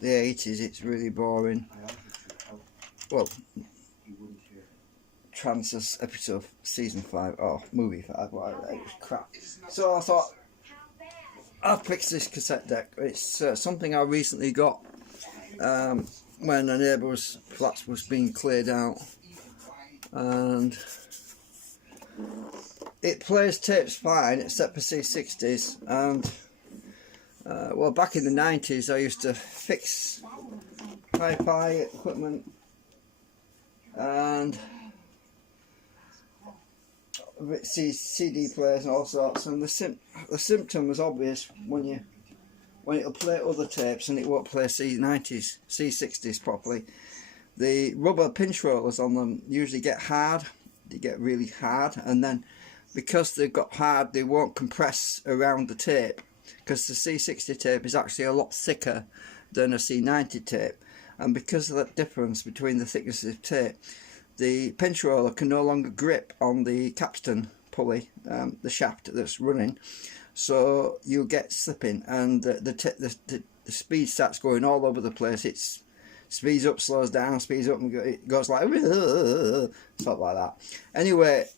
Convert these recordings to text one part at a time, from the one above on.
the 80s it's really boring. Well, Trans's episode season 5 or movie 5, whatever, it was crap. So I thought I'll fix this cassette deck. It's something I recently got when a neighbour's flat was being cleared out, and it plays tapes fine except for C60s. And well, back in the 90s I used to fix hi-fi equipment and CD players and all sorts, and the symptom was obvious when it'll play other tapes and it won't play C90s, C60s properly. The rubber pinch rollers on them usually get hard, they get really hard, and then because they've got hard they won't compress around the tape, because the C60 tape is actually a lot thicker than a C90 tape, and because of that difference between the thickness of the tape, the pinch roller can no longer grip on the capstan pulley, the shaft that's running, so you get slipping, and the speed starts going all over the place. It speeds up, slows down, speeds up, and it goes like stuff like that. Anyway,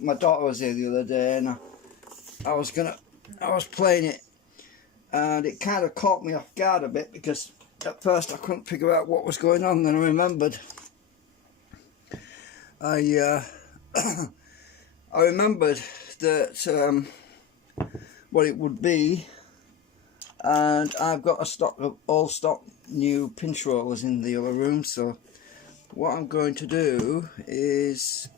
my daughter was here the other day, and I was playing it, and it kind of caught me off guard a bit, because at first I couldn't figure out what was going on. Then I remembered. I remembered that what it would be, and I've got a stock of all stock new pinch rollers in the other room. So what I'm going to do is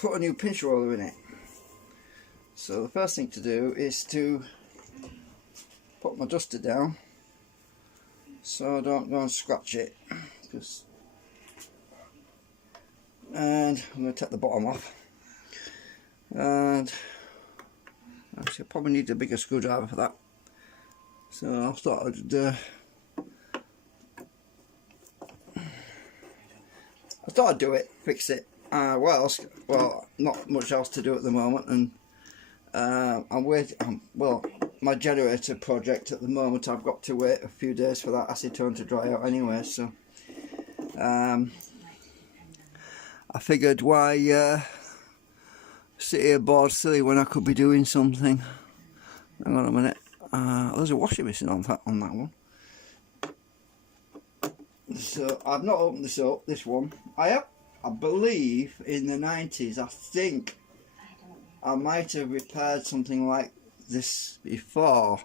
put a new pinch roller in it. So the first thing to do is to put my duster down so I don't go and scratch it, and I'm going to take the bottom off, and actually I probably need a bigger screwdriver for that, so I thought I'd do it, fix it. What else? Well, not much else to do at the moment, and I'm waiting. Well, my generator project at the moment, I've got to wait a few days for that acetone to dry out anyway, so I figured why sit here bored silly when I could be doing something. Hang on a minute. There's a washing machine on that one. So I've not opened this one. I believe in the 90s, I think I might have repaired something like this before.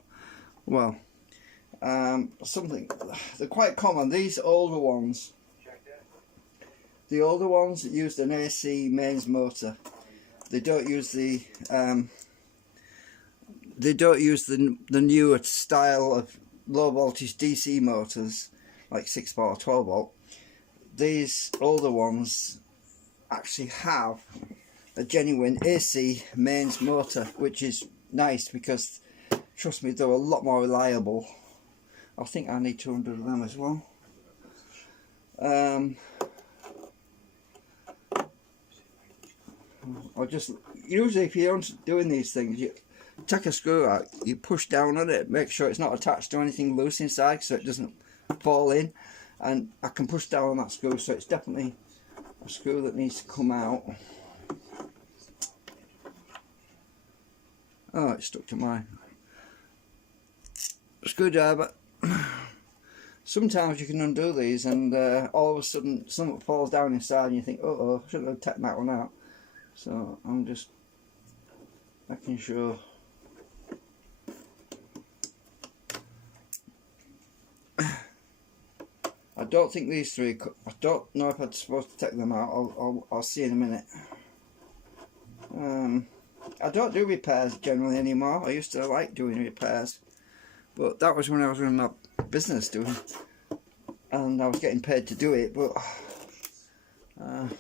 Well, they're quite common. These older ones. The older ones that used an AC mains motor, they don't use the newer style of low voltage DC motors like 6 volt or 12 volt. These older ones actually have a genuine AC mains motor, which is nice because, trust me, they're a lot more reliable. I think I need 200 of them as well. Or just usually, if you're doing these things, you take a screw out, you push down on it, make sure it's not attached to anything loose inside so it doesn't fall in, and I can push down on that screw, so it's definitely a screw that needs to come out. Oh, it's stuck to my screwdriver. Sometimes you can undo these and all of a sudden something falls down inside and you think, oh, I shouldn't have taken that one out. So I'm just making sure. I don't think these three, I don't know if I'm supposed to take them out. I'll see in a minute. I don't do repairs generally anymore. I used to like doing repairs, but that was when I was running my business doing, and I was getting paid to do it. But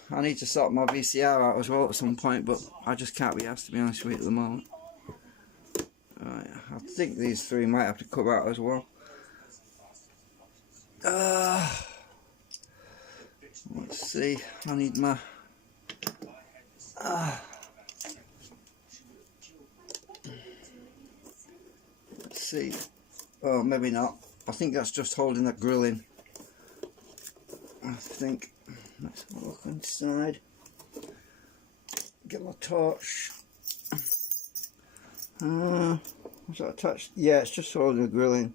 I need to sort my VCR out as well at some point, but I just can't be asked, to be honest with you, at the moment. I think these three might have to come out as well. Let's see, I need my let's see, oh, maybe not. I think that's just holding that grill in. I think. Let's have a look inside. Get my torch. Was that attached? Yeah, it's just holding the grill in.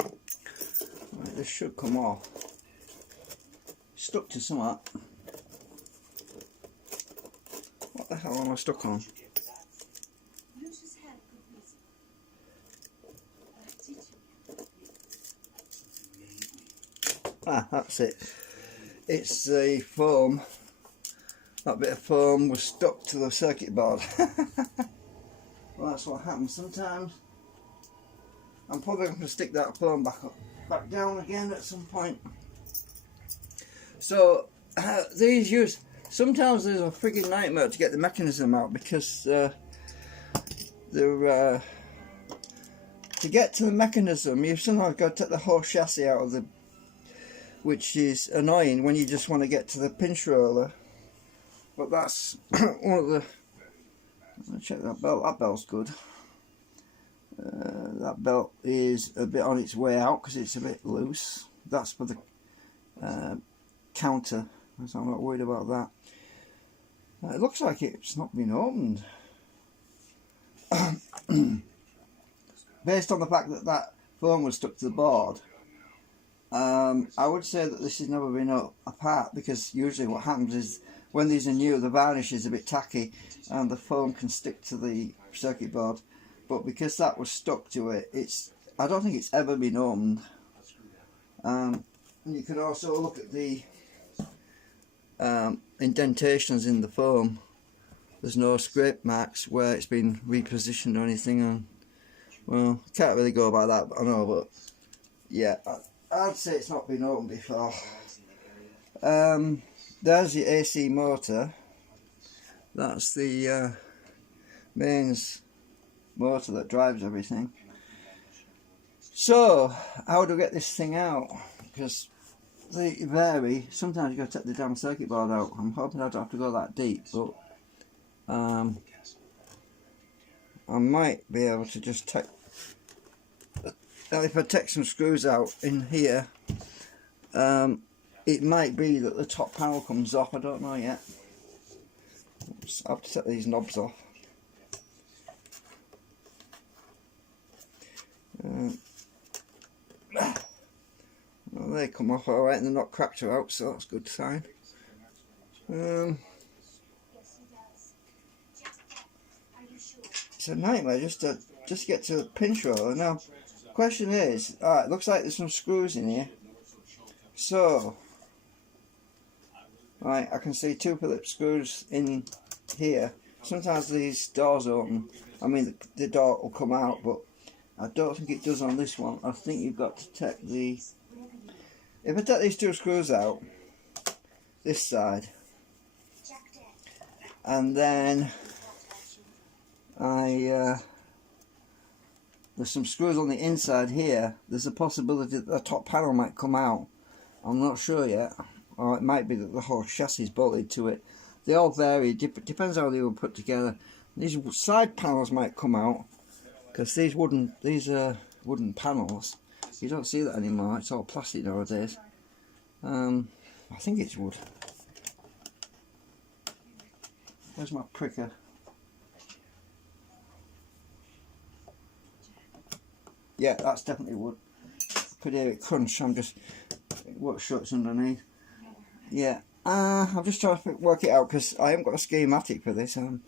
Right, this should come off. Stuck to something. What the hell am I stuck on? Ah, that's it. It's the foam. That bit of foam was stuck to the circuit board. Well, that's what happens sometimes. I'm probably going to stick that foam back down again at some point. So sometimes there's a frigging nightmare to get the mechanism out, because to get to the mechanism you've sometimes got to take the whole chassis out of the, which is annoying when you just want to get to the pinch roller. But that's one of the. Let's check that belt. That belt's good. That belt is a bit on its way out because it's a bit loose. That's for the counter, so I'm not worried about that. It looks like it's not been opened. Based on the fact that that foam was stuck to the board, I would say that this has never been apart, because usually what happens is when these are new, the varnish is a bit tacky and the foam can stick to the circuit board. But because that was stuck to it, I don't think it's ever been opened. And you can also look at the indentations in the foam. There's no scrape marks where it's been repositioned or anything. And well, can't really go by that, I know, but yeah, I'd say it's not been opened before. There's the AC motor. That's the mains motor that drives everything. So, how do I get this thing out? Because they vary. Sometimes you've got to take the damn circuit board out. I'm hoping I don't have to go that deep, but I might be able to just take. If I take some screws out in here, it might be that the top panel comes off. I don't know yet. Oops, I have to take these knobs off. Well, they come off alright and they're not cracked out, so that's a good sign. It's a nightmare just to get to the pinch roller. Now, question is, alright, looks like there's some screws in here. So, right, I can see 2 Phillips screws in here. Sometimes these doors open. I mean, the door will come out, but I don't think it does on this one. I think you've got to take the. If I take these 2 screws out, this side, and then there's some screws on the inside here. There's a possibility that the top panel might come out. I'm not sure yet. Or it might be that the whole chassis is bolted to it. They all vary. Depends how they were put together. These side panels might come out, because these are wooden panels. You don't see that anymore. It's all plastic nowadays. I think it's wood. Where's my pricker? Yeah, that's definitely wood. Could hear it crunch. I'm just what shuts underneath. Yeah. I'm just trying to work it out, because I haven't got a schematic for this. I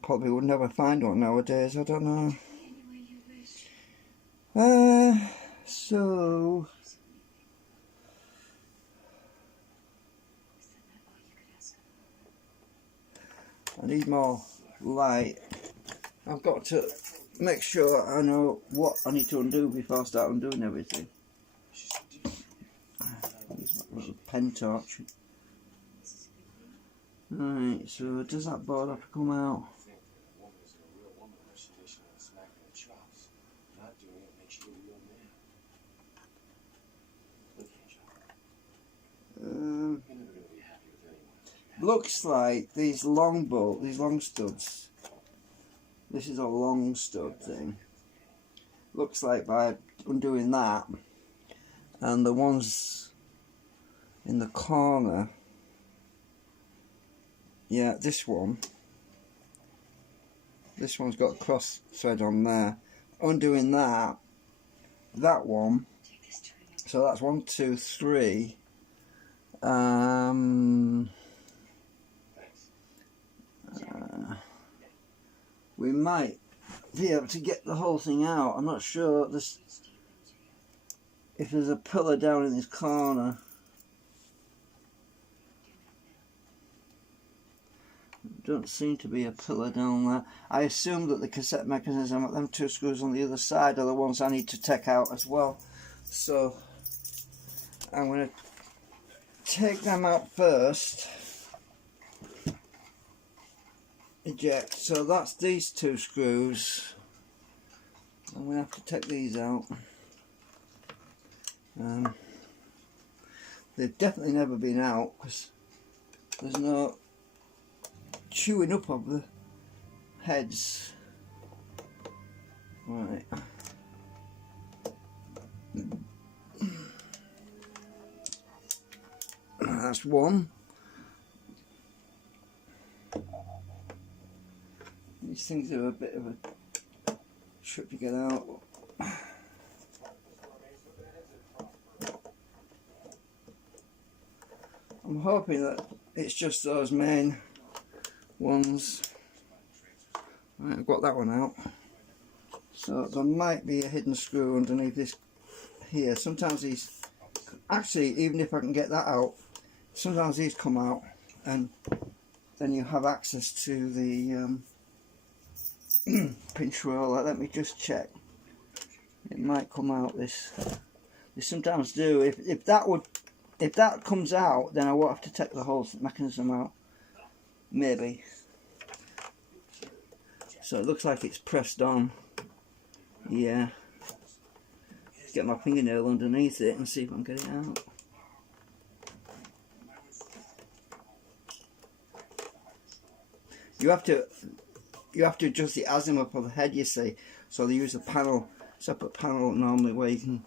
probably would never find one nowadays. I don't know. So I need more light. I've got to make sure I know what I need to undo before I start undoing everything. Use my little pen torch. Right, so does that board have to come out? Looks like these long studs. This is a long stud thing. looks like by undoing that, and the ones in the corner, yeah, this one's got a cross thread on there. Undoing that one, so that's 1, 2, 3. We might be able to get the whole thing out. I'm not sure if there's a pillar down in this corner. Don't seem to be a pillar down there. I assume that the cassette mechanism, them 2 screws on the other side, are the ones I need to take out as well. So I'm going to take them out first. Eject. So that's these 2 screws. I'm going to have to take these out. They've definitely never been out because there's no chewing up of the heads. Right. That's one. These things are a bit of a trip to get out. I'm hoping that it's just those main ones. Right, I've got that one out. So there might be a hidden screw underneath this here. Sometimes these, actually, even if I can get that out, sometimes these come out and then you have access to the pinch roller. Let me just check. It might come out. This they sometimes do. If that comes out, then I won't have to take the whole mechanism out. Maybe. So it looks like it's pressed on. Yeah. Get my fingernail underneath it and see if I can get it out. You have to adjust the azimuth of the head, you see. So they use a panel, separate panel normally where you can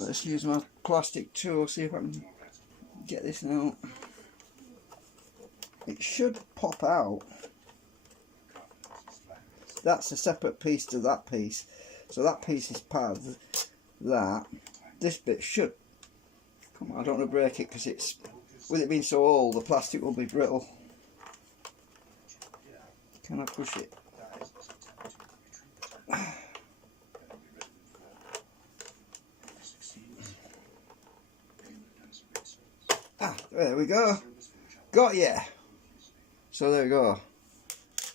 let's use my plastic tool, see if I can get this out. It should pop out. That's a separate piece to that piece. So that piece is part of that. This bit should come on, I don't want to break it because it's, with it being so old, the plastic will be brittle. Can I push it? Ah, there we go. Got ya. So there we go.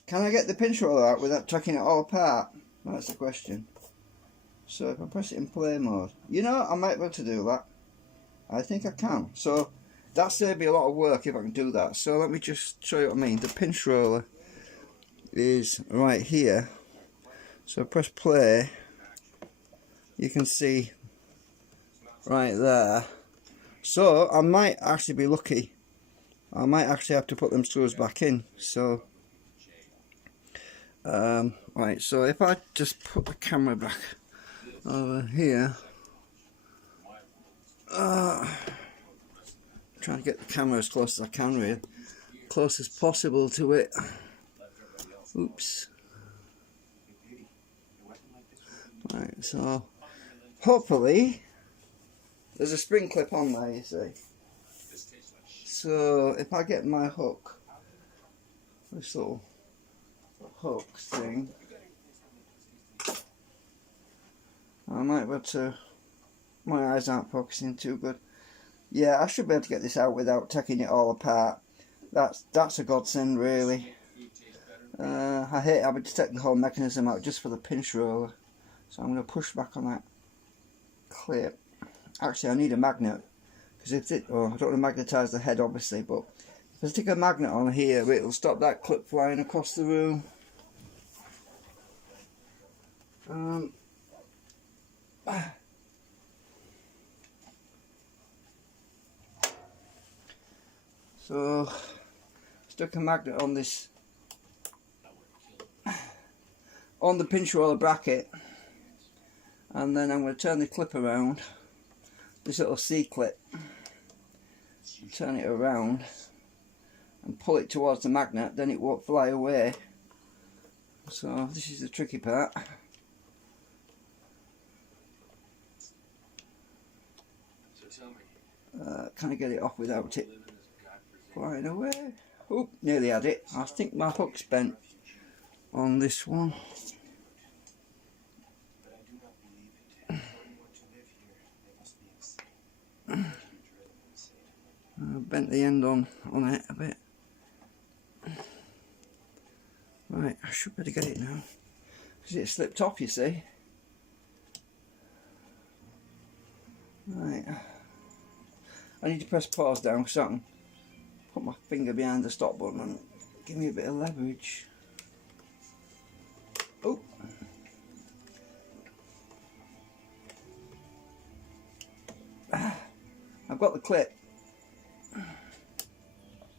Can I get the pinch roller out without taking it all apart? That's the question. So if I press it in play mode, you know, I might be able to do that. I think I can. So that saved me a lot of work if I can do that. So let me just show you what I mean. The pinch roller is right here. So press play. You can see right there. So I might actually be lucky. I might actually have to put them screws back in. So right, so if I just put the camera back over here, trying to get the camera as close as I can, really close as possible to it. Oops. Right, so hopefully there's a spring clip on there, you see. So if I get my hook, this little hook thing, I might be able to, my eyes aren't focusing too good. Yeah, I should be able to get this out without taking it all apart. That's a godsend, really. I hate having to take the whole mechanism out just for the pinch roller. So I'm going to push back on that clip. Actually, I need a magnet, because if it, I don't want to magnetise the head obviously, but if I stick a magnet on here, it'll stop that clip flying across the room. So stuck a magnet on this on the pinch roller bracket, and then I'm going to turn the clip around, this little C clip, turn it around and pull it towards the magnet, then it won't fly away. So this is the tricky part. Can I get it off without it flying away? Oh, nearly had it. I think my hook's bent on this one. I bent the end on it a bit. Right, I should better get it now, because it slipped off, you see. Right, I need to press pause down so I can put my finger behind the stop button and give me a bit of leverage. Oh, I've got the clip.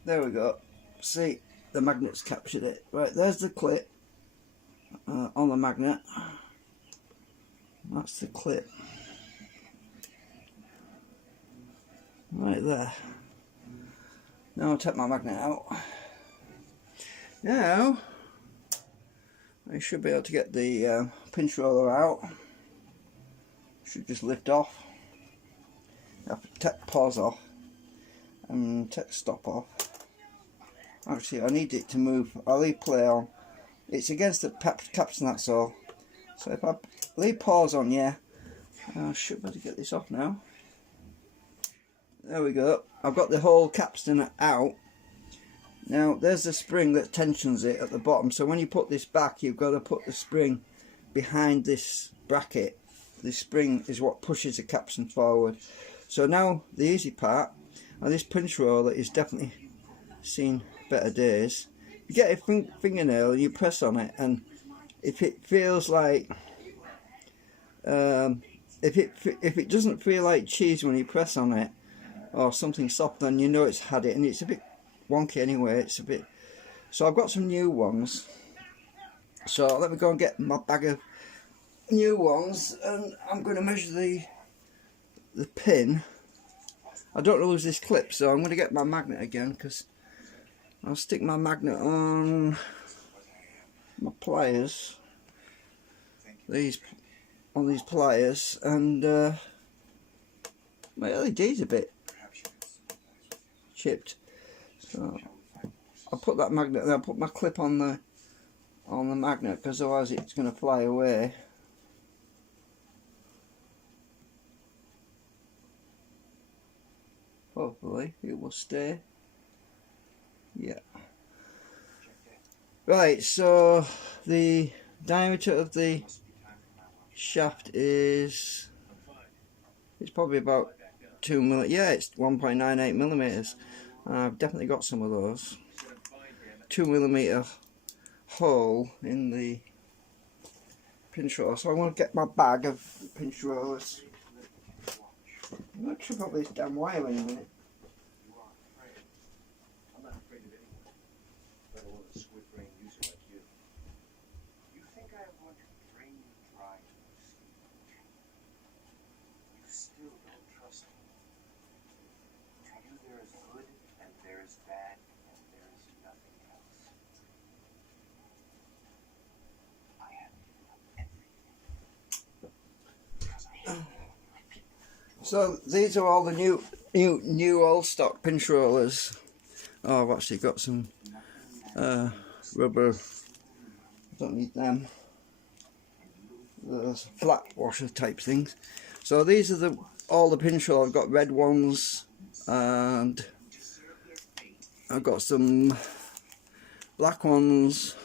There we go. See, the magnet's captured it. Right, there's the clip on the magnet. That's the clip. Right there. Now I'll take my magnet out. Now I should be able to get the pinch roller out. Should just lift off. I have to take pause off and take stop off. Actually, I need it to move. I'll leave play on. It's against the capstan, that's all. So if I leave pause on, yeah, I should be able to get this off now. There we go. I've got the whole capstan out. Now there's the spring that tensions it at the bottom. So when you put this back, you've got to put the spring behind this bracket. This spring is what pushes the capstan forward. So now the easy part, and this pinch roller is definitely seen better days. You get a fingernail and you press on it, and if it feels like if it doesn't feel like cheese when you press on it, or something soft, then you know it's had it, and it's a bit wonky anyway. It's a bit. So I've got some new ones. So let me go and get my bag of new ones, and I'm going to measure the pin. I don't want to lose this clip, so I'm going to get my magnet again, because I'll stick my magnet on my pliers, on these pliers, and my LED's a bit chipped. So I'll put that magnet, and I'll put my clip on the magnet, because otherwise it's going to fly away. Hopefully it will stay. Yeah. Right, so the diameter of the shaft is, it's probably about 2 mm. Yeah, it's 1.98 millimeters. I've definitely got some of those. 2 mm hole in the pinch roller. So I'm going to get my bag of pinch rollers. I'm going to trip up this damn wire in a minute. So these are all the new old stock pinch rollers. Oh, I've actually got some rubber. I don't need them. Those flat washer type things. So these are all the pinch rollers. I've got red ones, and I've got some black ones.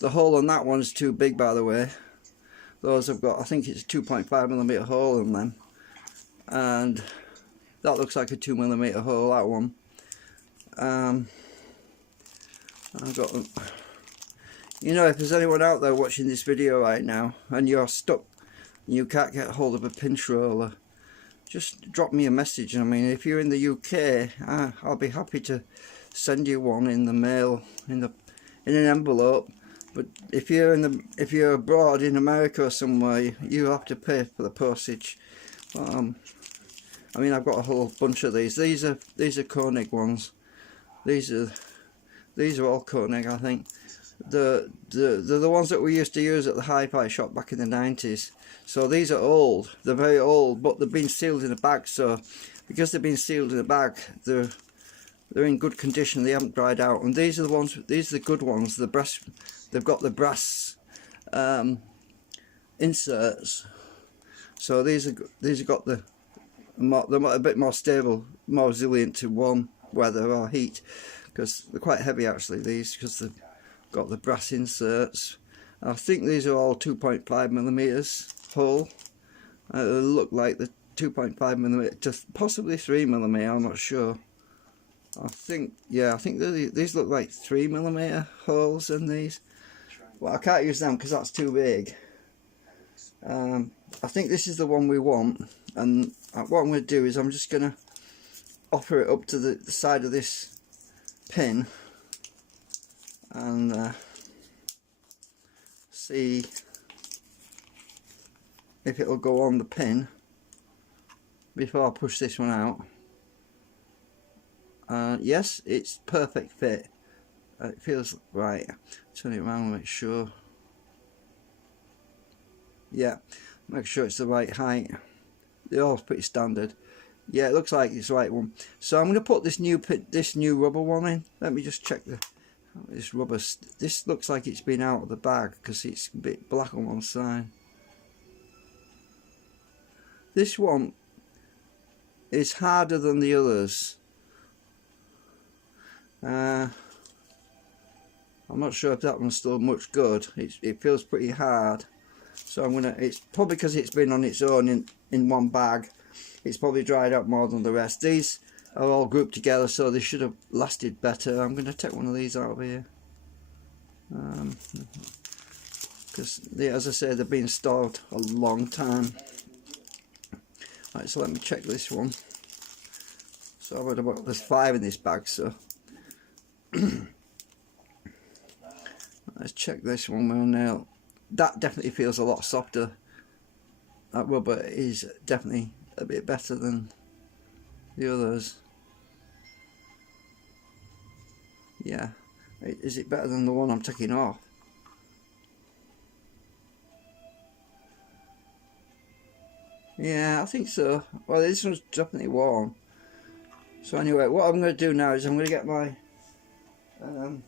The hole on that one's too big, by the way. Those I've got, I think it's a 2.5 millimeter hole in them. And that looks like a 2 millimeter hole, that one. I've got them. You know, if there's anyone out there watching this video right now and you're stuck and you can't get hold of a pinch roller, just drop me a message. I mean, if you're in the UK, I'll be happy to send you one in the mail, in an envelope. But if you're abroad in America or somewhere, you have to pay for the postage. I mean, I've got a whole bunch of these. These are Koenig ones. These are all Koenig, I think. They're the ones that we used to use at the hi-fi shop back in the 90s. So these are old. They're very old, but they've been sealed in a bag. So because they've been sealed in a bag, they're in good condition. They haven't dried out. And these are the ones. These are the good ones. The brass. They've got the brass inserts. So these have got they're a bit more stable, more resilient to warm weather or heat, because they're quite heavy actually, these, because they've got the brass inserts. I think these are all 2.5mm hole. They look like the 2.5mm to possibly 3mm, I'm not sure. I think these look like 3mm holes in these. Well, I can't use them because that's too big. I think this is the one we want, and what I'm going to do is I'm just going to offer it up to the side of this pin and see if it'll go on the pin before I push this one out. Yes, it's perfect fit. It feels right. Turn it around and make sure. Yeah, make sure it's the right height. They're all pretty standard. Yeah, it looks like it's the right one. So I'm going to put this new rubber one in. Let me just check this rubber. This looks like it's been out of the bag because it's a bit black on one side. This one is harder than the others. I'm not sure if that one's still much good. It feels pretty hard. So I'm gonna. It's probably because it's been on its own in one bag. It's probably dried out more than the rest. These are all grouped together, so they should have lasted better. I'm gonna take one of these out of here, because as I say, they've been stored a long time. Right, so let me check this one. So there's 5 in this bag, so let's check this one with a nail. That definitely feels a lot softer. That rubber is definitely a bit better than the others. Yeah. Is it better than the one I'm taking off? Yeah, I think so. Well, this one's definitely warm. So anyway, what I'm going to do now is I'm going to get my I'm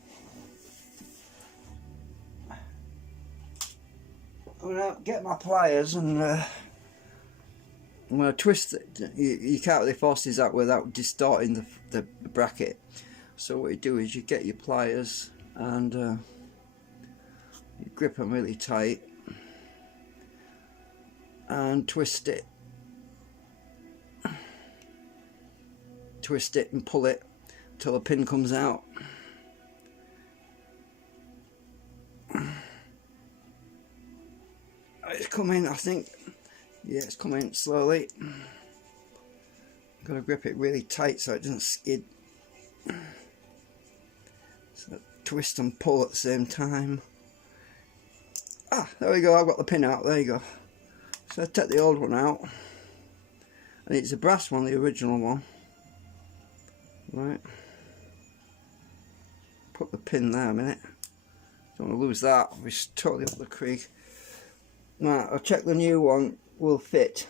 going to get my pliers and I'm going to twist it. You can't really force these out without distorting the bracket. So what you do is you get your pliers and you grip them really tight and twist it. Twist it and pull it until the pin comes out. It's coming, I think. Yeah, it's coming slowly. I'm going to grip it really tight so it doesn't skid. So twist and pull at the same time. Ah, there we go, I've got the pin out, there you go. So I take the old one out. And it's a brass one, the original one. Right. Put the pin there a minute. Don't want to lose that, we're totally up the creek. Right, I'll check the new one will fit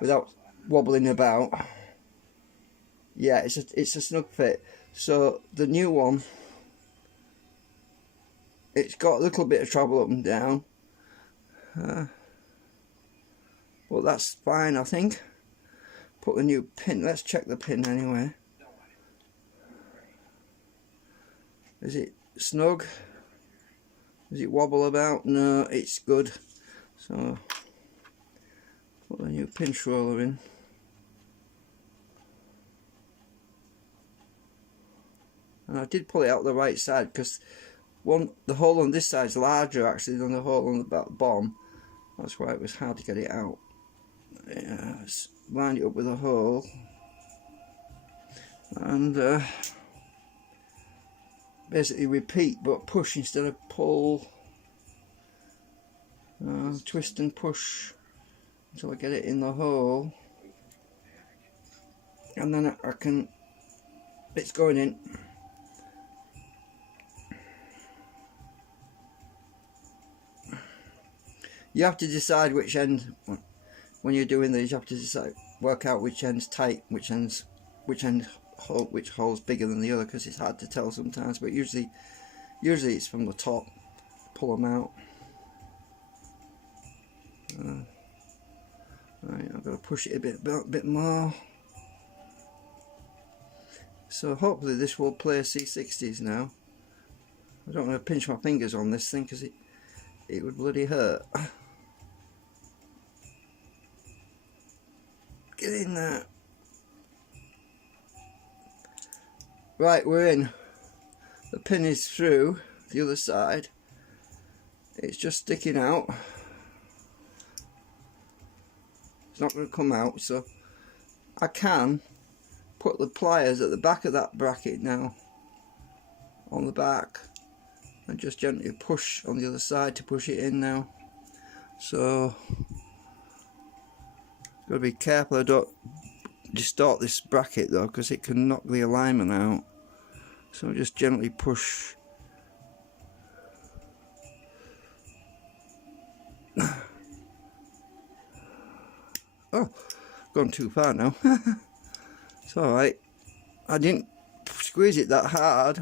without wobbling about. Yeah, it's a snug fit. So the new one, it's got a little bit of trouble up and down, but that's fine, I think. Put the new pin. Let's check the pin anyway. Is it snug? Does it wobble about? No, it's good. So put the new pinch roller in. And I did pull it out the right side because the hole on this side is larger actually than the hole on the bottom. That's why it was hard to get it out. Yeah, let's line it up with a hole and basically repeat but push instead of pull. Twist and push until I get it in the hole, and then I can, it's going in. You have to decide which end, when you're doing these, you have to decide, work out which end's tight, which hole's bigger than the other, because it's hard to tell sometimes, but usually it's from the top. Pull them out. Right, I've got to push it a bit more. So hopefully this will play C60s now. I don't want to pinch my fingers on this thing because it would bloody hurt. Get in there. Right, we're in. The pin is through the other side. It's just sticking out. It's not going to come out, so I can put the pliers at the back of that bracket now, on the back, and just gently push on the other side to push it in now. So got to be careful I don't distort this bracket though, because it can knock the alignment out. So just gently push. Oh, gone too far now. It's alright. I didn't squeeze it that hard.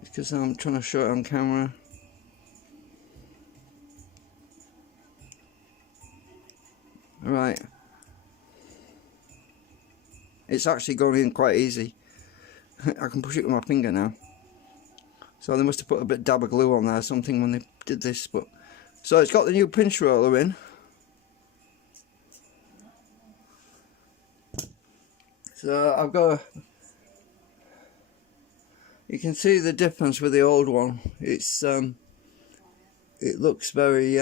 It's because I'm trying to show it on camera. Right. It's actually going in quite easy. I can push it with my finger now. So they must have put a bit dab of glue on there or something when they did this. But so it's got the new pinch roller in. So I've got you can see the difference with the old one. It's it looks very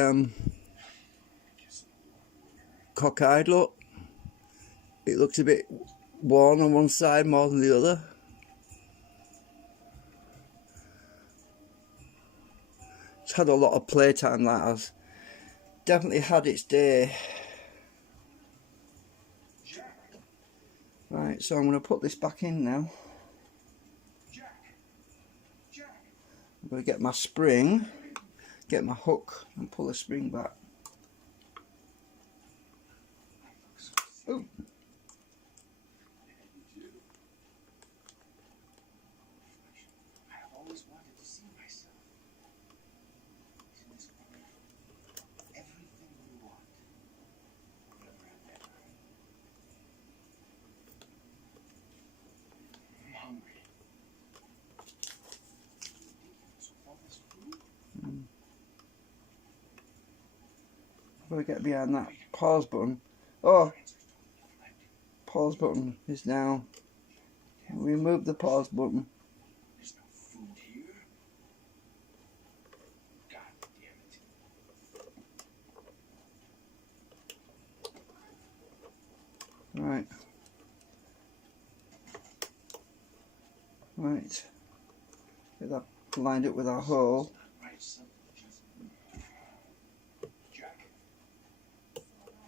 cockeyed look. It looks a bit worn on one side more than the other. It's had a lot of playtime, that has. Definitely had its day. Right, so I'm going to put this back in now. I'm going to get my spring, get my hook and pull the spring back. Ooh. I've got to get behind that pause button. Oh, pause button is now. Remove the pause button. There's no food here. God damn it. Right. Right. Get that lined up with our hole.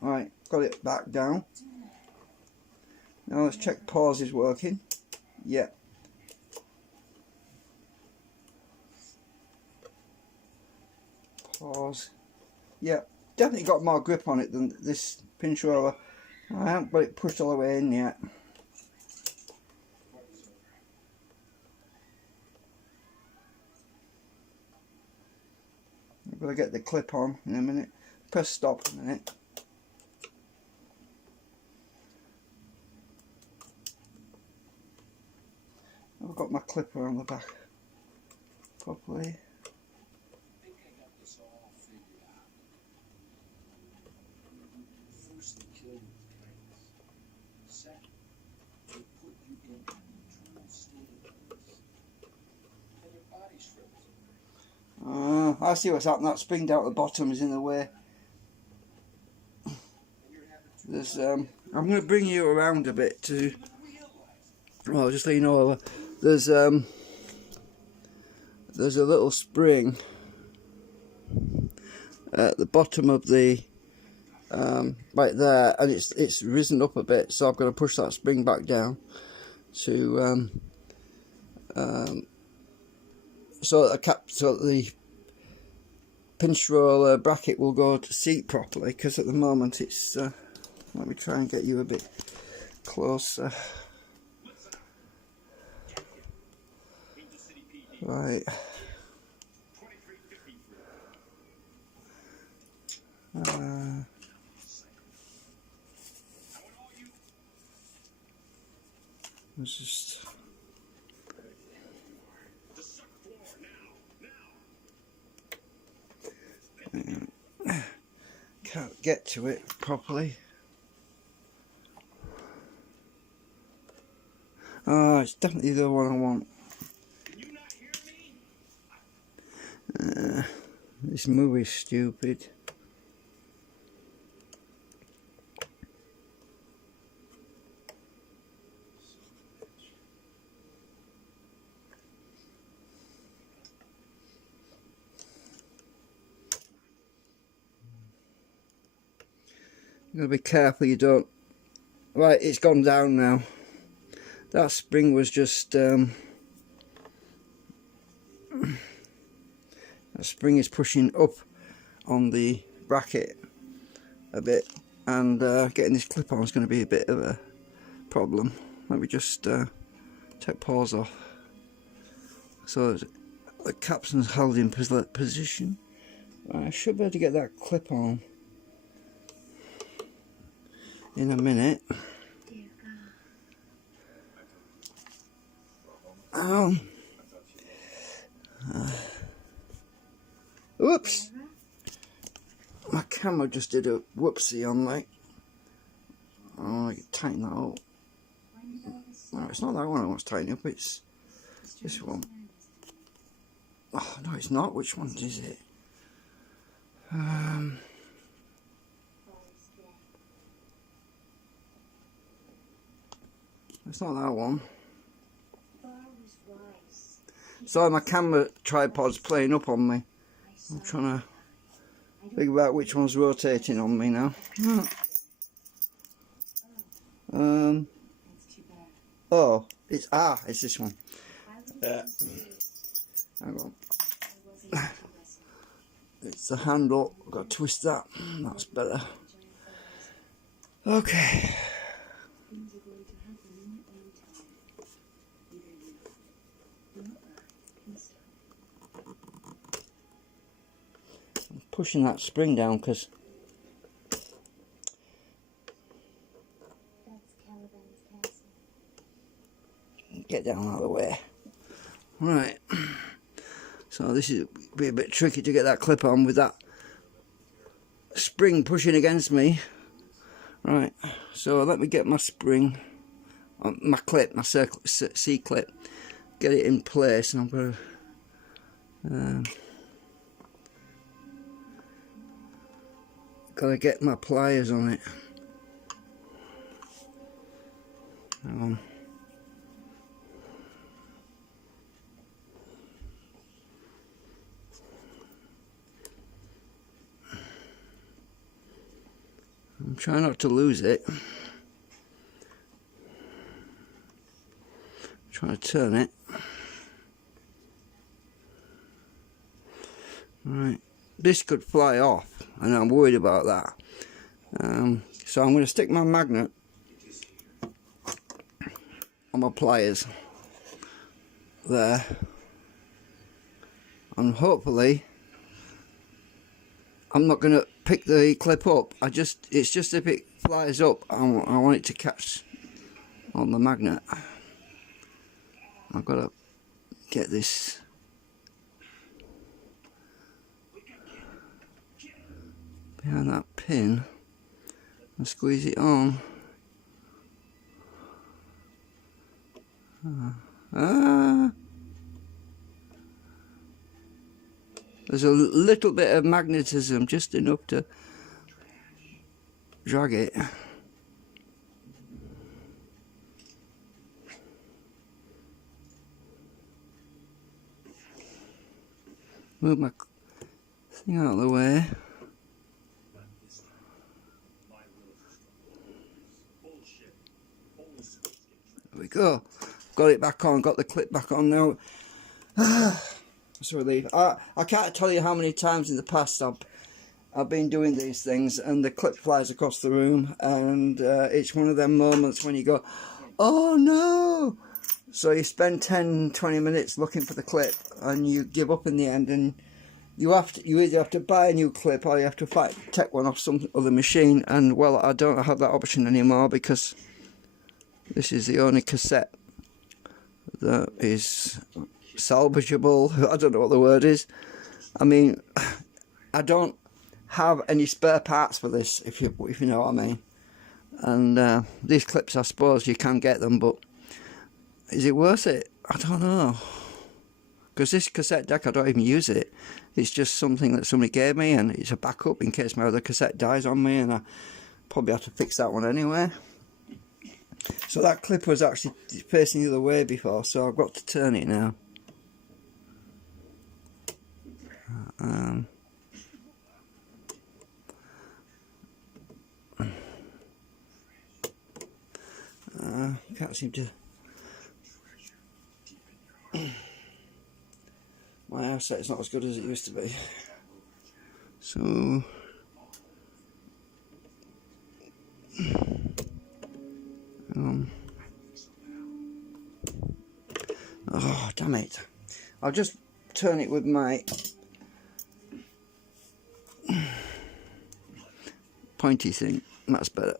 Right, got it back down. Now let's check pause is working. Yeah. Pause. Yeah, definitely got more grip on it than this pinch roller. I haven't got it pushed all the way in yet. I've got to get the clip on in a minute. Press stop in a minute. I've got my clipper on the back properly. I think I got this all figured out. First, they kill you with kindness. Second, they put you in a neutral state of bliss. And your body shrivels away. I see what's happening. That spring down at the bottom is in the way. There's I'm going to bring you around a bit to Well, just so you know, there's a little spring at the bottom of the right there, and it's risen up a bit, so I've got to push that spring back down to so that the pinch roller bracket will go to seat properly, because at the moment it's let me try and get you a bit closer. Right. Let's just can't get to it properly. Oh, it's definitely the one I want. This movie's stupid. You gotta be careful you don't. Right, it's gone down now. That spring was just that spring is pushing up on the bracket a bit, and getting this clip on is going to be a bit of a problem. Let me just take pause off. So the capstan's held in position. I should be able to get that clip on in a minute. Oops! My camera just did a whoopsie on me. Oh, I can tighten that up. No, it's not that one I want to tighten up, it's this one. Oh, no, it's not. Which one is it? It's not that one. Sorry, my camera tripod's playing up on me. I'm trying to figure out which one's rotating on me now. Oh, it's this one. Hang on. It's the handle. I've got to twist that. That's better. Okay. I'm pushing that spring down because get down out of the way. Right. So this is be a bit tricky to get that clip on with that spring pushing against me. Right. So let me get my spring, my clip, my circle C clip, get it in place, and I'm gonna gotta get my pliers on it. Hang on. I'm trying not to lose it. I'm trying to turn it. Right. This could fly off, and I'm worried about that. So I'm going to stick my magnet on my pliers there, and hopefully I'm not going to pick the clip up. It's just if it flies up, I want it to catch on the magnet. I've got to get this behind that pin and squeeze it on. There's a little bit of magnetism, just enough to drag it. Move my thing out of the way. There we go. Got it back on. Got the clip back on now. It's a relief. I can't tell you how many times in the past I've been doing these things and the clip flies across the room, and it's one of them moments when you go, oh no! So you spend 10-20 minutes looking for the clip and you give up in the end, and you either have to buy a new clip or you have to take one off some other machine. And well, I don't have that option anymore because this is the only cassette that is salvageable. I don't know what the word is. I mean, I don't have any spare parts for this, if you know what I mean. And these clips, I suppose you can get them, but is it worth it? I don't know. Because this cassette deck, I don't even use it. It's just something that somebody gave me, and it's a backup in case my other cassette dies on me, and I probably have to fix that one anyway. So that clip was actually facing the other way before, so I've got to turn it now. Can't seem to. My eyesight's not as good as it used to be. So. Oh, damn it. I'll just turn it with my pointy thing. That's better.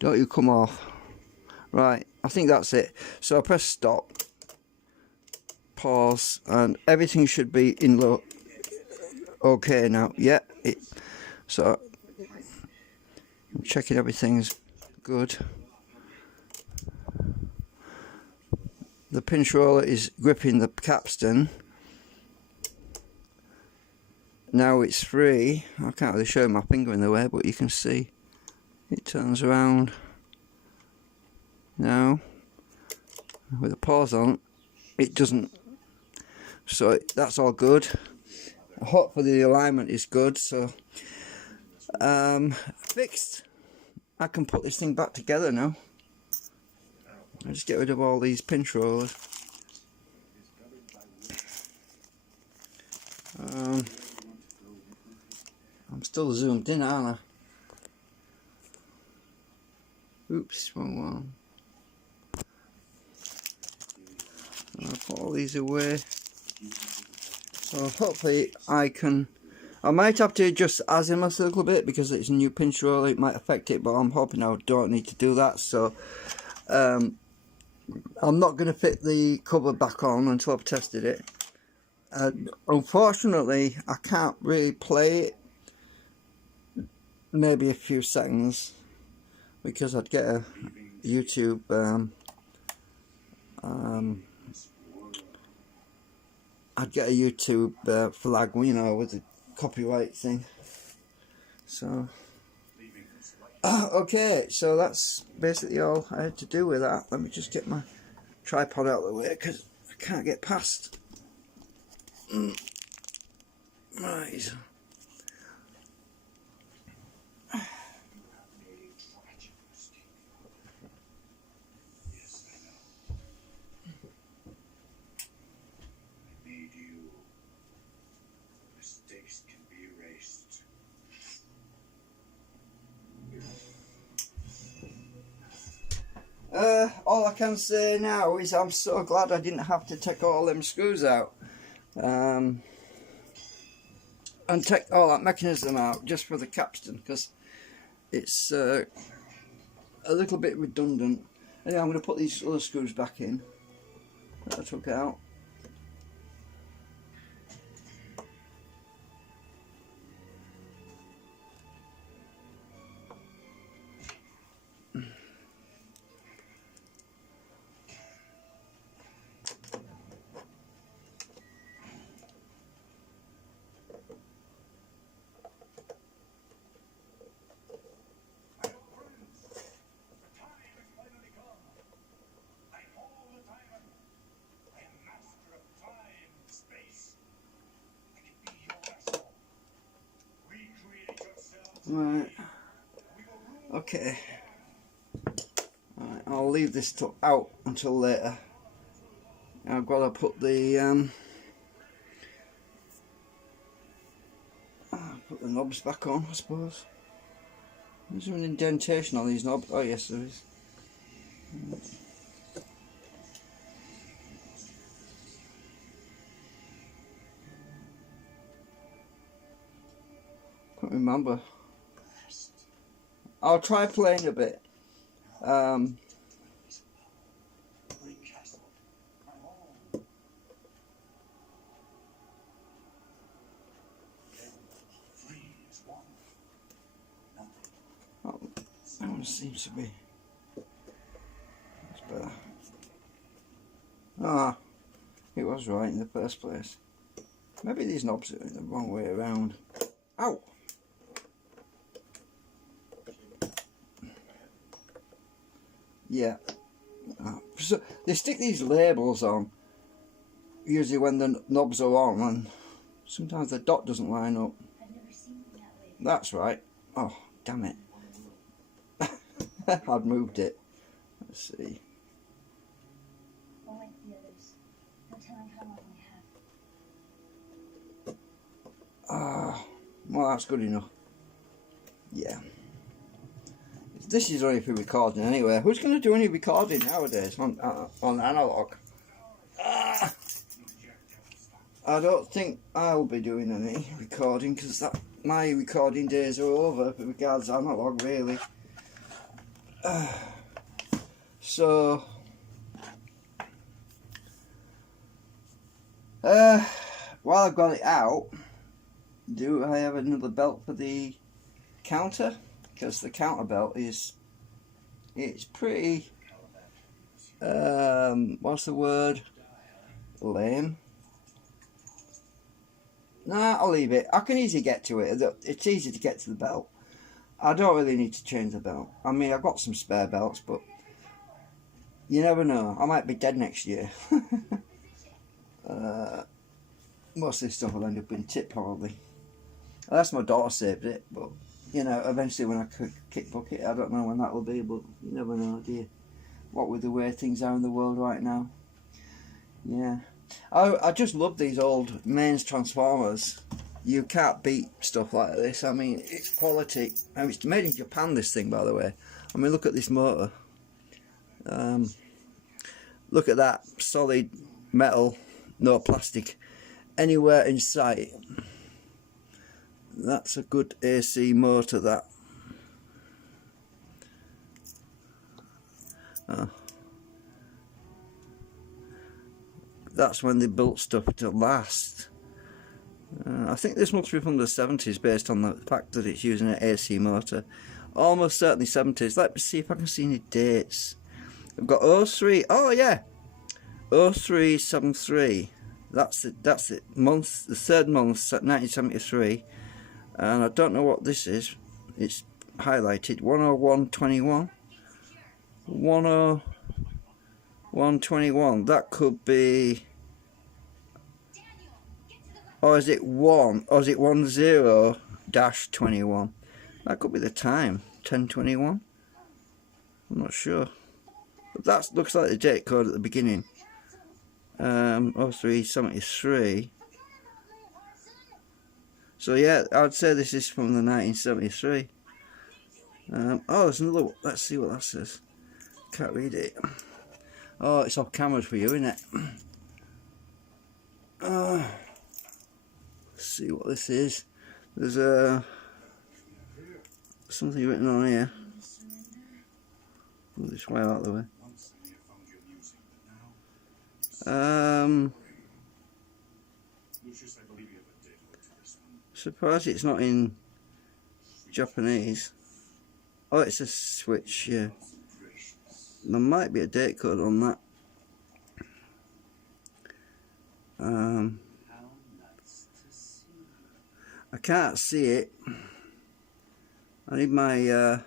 Don't you come off. Right, I think that's it. So I press stop, pause, and everything should be in low. Okay now. Yeah. So I'm checking everything's good. The pinch roller is gripping the capstan. Now it's free. I can't really show my finger in the way, but you can see it turns around now with the pause on. It doesn't, so that's all good. Hopefully the alignment is good. So fixed. I can put this thing back together now. I'll just get rid of all these pinch rollers. I'm still zoomed in, aren't I? Oops, wrong one. I'll put all these away. So hopefully I might have to adjust azimuth a little bit because it's a new pinch roller. It might affect it, but I'm hoping I don't need to do that. So I'm not going to fit the cover back on until I've tested it. Unfortunately, I can't really play it. Maybe a few seconds because I'd get a YouTube flag, you know, with the copyright thing. So okay, so that's basically all I had to do with that. Let me just get my tripod out of the way because I can't get past. Right. All I can say now is I'm so glad I didn't have to take all them screws out and take all that mechanism out just for the capstan, because it's a little bit redundant. Anyway, I'm going to put these other screws back in that I took out. Right. Okay. Right, I'll leave this out until later. I've got to put the knobs back on, I suppose. Is there an indentation on these knobs? Oh yes, there is. Can't remember. I'll try playing a bit. Oh, that one seems to be. That's better. Ah, it was right in the first place. Maybe these knobs are the wrong way around. Ow! Yeah. So they stick these labels on usually when the knobs are on, and sometimes the dot doesn't line up. That's right. Oh, damn it. I'd moved it. Let's see. Well, that's good enough. Yeah. This is only for recording anyway. Who's going to do any recording nowadays on analog? I don't think I'll be doing any recording because my recording days are over with regards to analog, really. So while I've got it out, do I have another belt for the counter? Because the counter belt it's pretty what's the word? Lame. Nah, I'll leave it. I can easily get to it. It's easy to get to the belt. I don't really need to change the belt. I mean, I've got some spare belts, but you never know. I might be dead next year. Most of this stuff will end up in tip probably. Unless my daughter saved it, but you know, eventually when I could kick bucket, I don't know when that will be, but you never know, do you? What with the way things are in the world right now. Yeah. I just love these old mains transformers. You can't beat stuff like this. I mean, it's quality. And it's made in Japan, this thing, by the way. I mean, look at this motor. Look at that solid metal, no plastic anywhere in sight. That's a good AC motor, that. That's when they built stuff to last. I think this must be from the 70s based on the fact that it's using an AC motor. Almost certainly 70s. Let me see if I can see any dates. I've got 03. Oh yeah, 0373. That's it. Month, the third month, 1973. And I don't know what this is. It's highlighted 10121. 10121. That could be. Or is it 1? Or is it 10-21? That could be the time. 10:21. I'm not sure. But that looks like the date code at the beginning. 0373. So yeah, I'd say this is from the 1973. Oh, there's another one. Let's see what that says. Can't read it. Oh, it's off camera for you, isn't it? Let's see what this is. There's something written on here. Move this way out of the way. Surprised it's not in Japanese. Oh, it's a switch, yeah. There might be a date code on that. I can't see it. I need my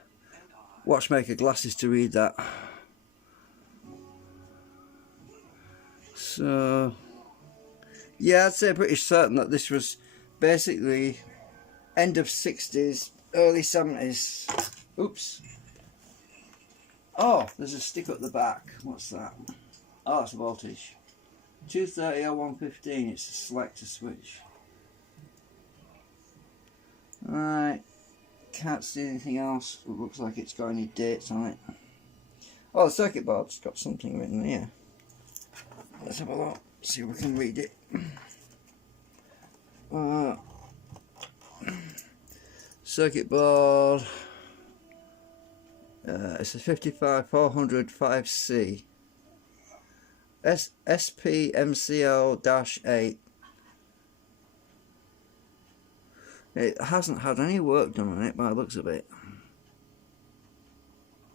watchmaker glasses to read that. So, yeah, I'd say pretty certain that this was basically end of 60s, early 70s. Oops. Oh, there's a stick at the back. What's that? Oh, it's voltage. 230 or 115. It's a selector switch. Right. Can't see anything else. It looks like it's got any dates on it. Oh, the circuit board's got something written here. Let's have a look. See if we can read it. Circuit board. It's a 55405C. SPMCL-8. It hasn't had any work done on it by the looks of it.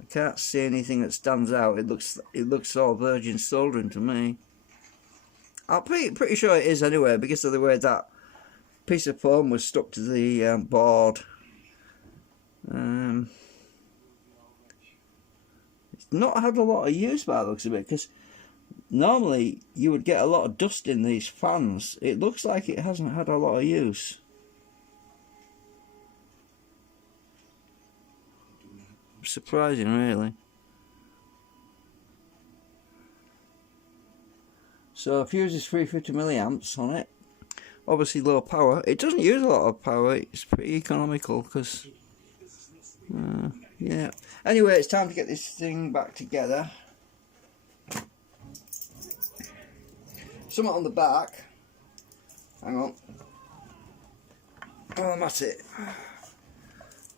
I can't see anything that stands out. It looks all virgin soldering to me. I'm pretty sure it is anyway, because of the way that piece of foam was stuck to the board. It's not had a lot of use by the looks of it, because normally you would get a lot of dust in these fans. It looks like it hasn't had a lot of use. Surprising, really. So fuse is 350 milliamps on it. Obviously low power. It doesn't use a lot of power. It's pretty economical because yeah. Anyway, it's time to get this thing back together. Something on the back. Hang on. Oh, that's it.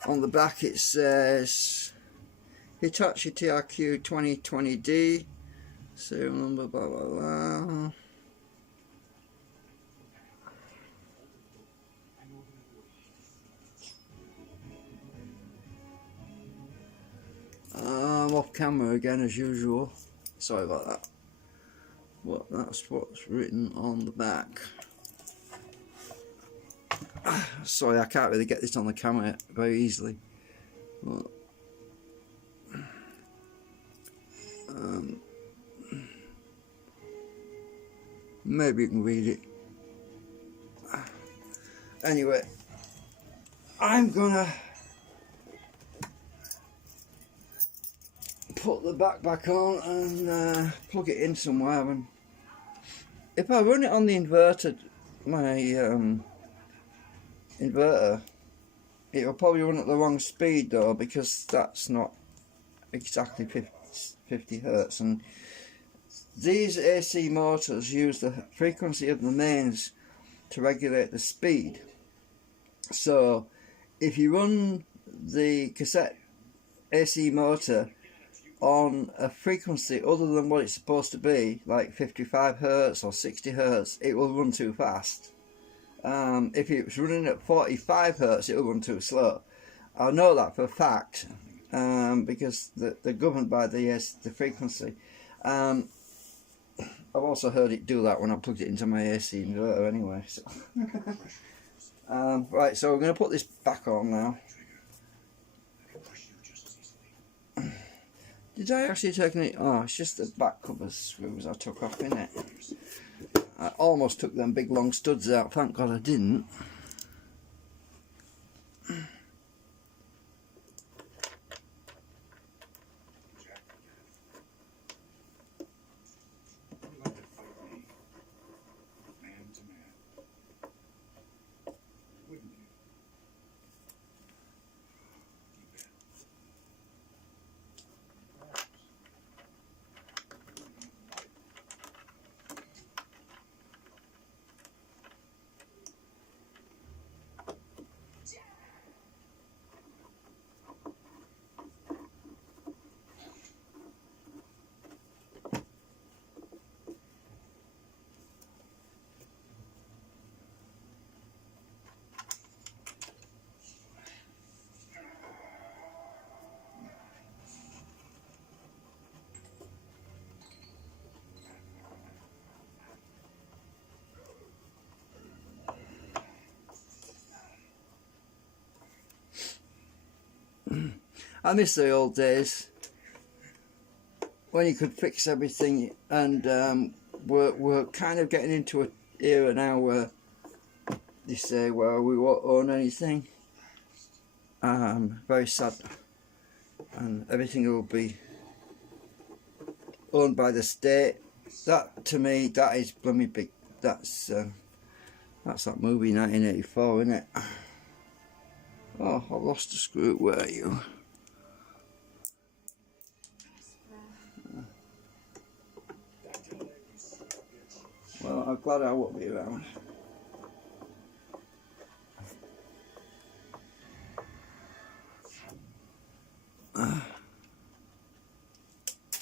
On the back it says Hitachi TRQ 2020D, serial number, blah blah blah. I'm off camera again as usual. Sorry about that. Well, that's what's written on the back. Sorry, I can't really get this on the camera very easily. Well, maybe you can read it. Anyway, I'm gonna put the back on and plug it in somewhere. And if I run it on the inverter, my inverter, it will probably run at the wrong speed though, because that's not exactly 50 hertz, and these AC motors use the frequency of the mains to regulate the speed. So if you run the cassette AC motor on a frequency other than what it's supposed to be, like 55 hertz or 60 hertz, it will run too fast. If it's running at 45 hertz, it will run too slow. I know that for a fact, because they're governed by the frequency. I've also heard it do that when I plugged it into my AC inverter anyway. So. Right, so we're going to put this back on now. Did I actually take any? Oh, it's just the back cover screws I took off, innit? I almost took them big long studs out, thank God I didn't. I miss the old days when you could fix everything, and we're kind of getting into an era now where they say, well, we won't own anything. Very sad, and everything will be owned by the state. That to me, that is blooming big. That's that movie 1984, isn't it? Oh, I lost the screw. Where are you? Well, I'm glad I won't be around.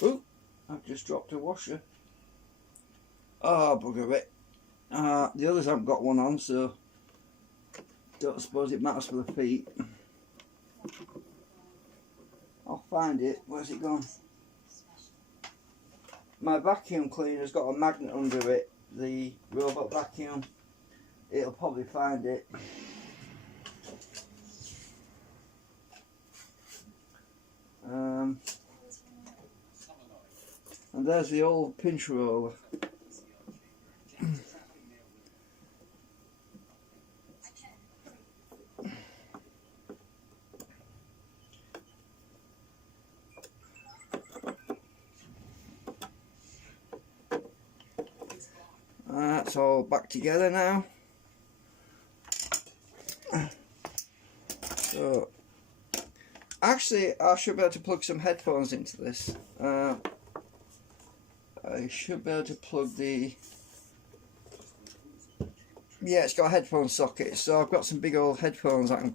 Oh, I've just dropped a washer. Oh, bugger it. The others haven't got one on, so don't suppose it matters for the feet. I'll find it. Where's it gone? My vacuum cleaner's got a magnet under it, the robot vacuum. It'll probably find it. And there's the old pinch roller. That's all back together now. So, actually, I should be able to plug some headphones into this. I should be able to plug the... Yeah, it's got a headphone socket, so I've got some big old headphones I can